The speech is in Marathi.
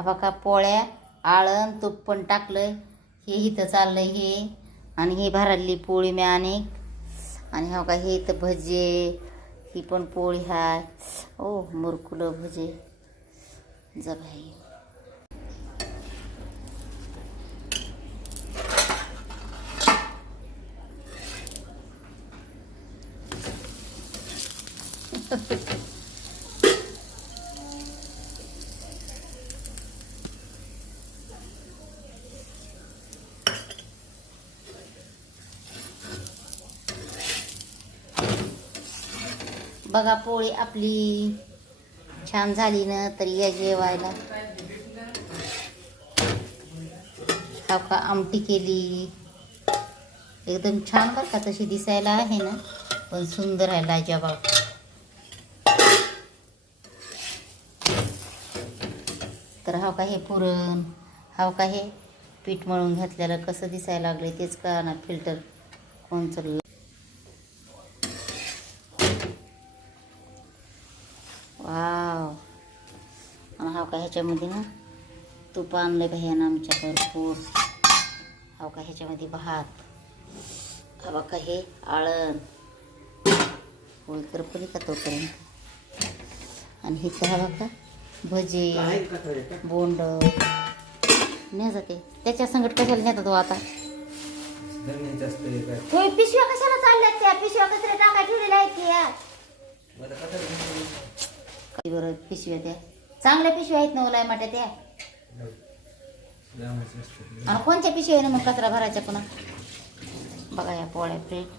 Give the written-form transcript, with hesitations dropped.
हा बघा पोळ्या, आळण तूप पण टाकलंय. हे इथं चाललंय हे. आणि ही भरली पोळी मी आणि हो का हे इथं भजे, ही पण पोळी हाय. ओ मुरकुलं भजे जा भाई. बघा पोळी आपली छान झाली ना, तर या जेवायला. हा का आमटी केली एकदम छान बरं का. तशी दिसायला आहे ना, पण सुंदर आहे लाजवाब. तर हा का हे पुरण, हा का हे पीठ मळून घातलेलं कसं दिसायला लागले तेच कळा ना. फिल्टर कोणचं वाव. आणि हा का ह्याच्यामध्ये ना तूप आणलं भैयानं आमच्या भरपूर. हा का ह्याच्यामध्ये भात, हा बघा हे आळण पोळी करपली का तोपर्यंत. आणि हे हा बघा भजे, बोंड नाही जाते त्याच्या संगत. कशाला नेतात तो आता पिशव्या कशाला चालल्यात? त्या पिशव्या कचऱ्या टाका ठेवलेल्या आहेत की यार. बरं पिशव्या त्या चांगल्या पिशव्या आहेत ना ओलाय माट्या त्या. आणि कोणत्या पिशव्या आहे ना मग कचरा भरायच्या पुन्हा. बघा या पोळ्या प्लेट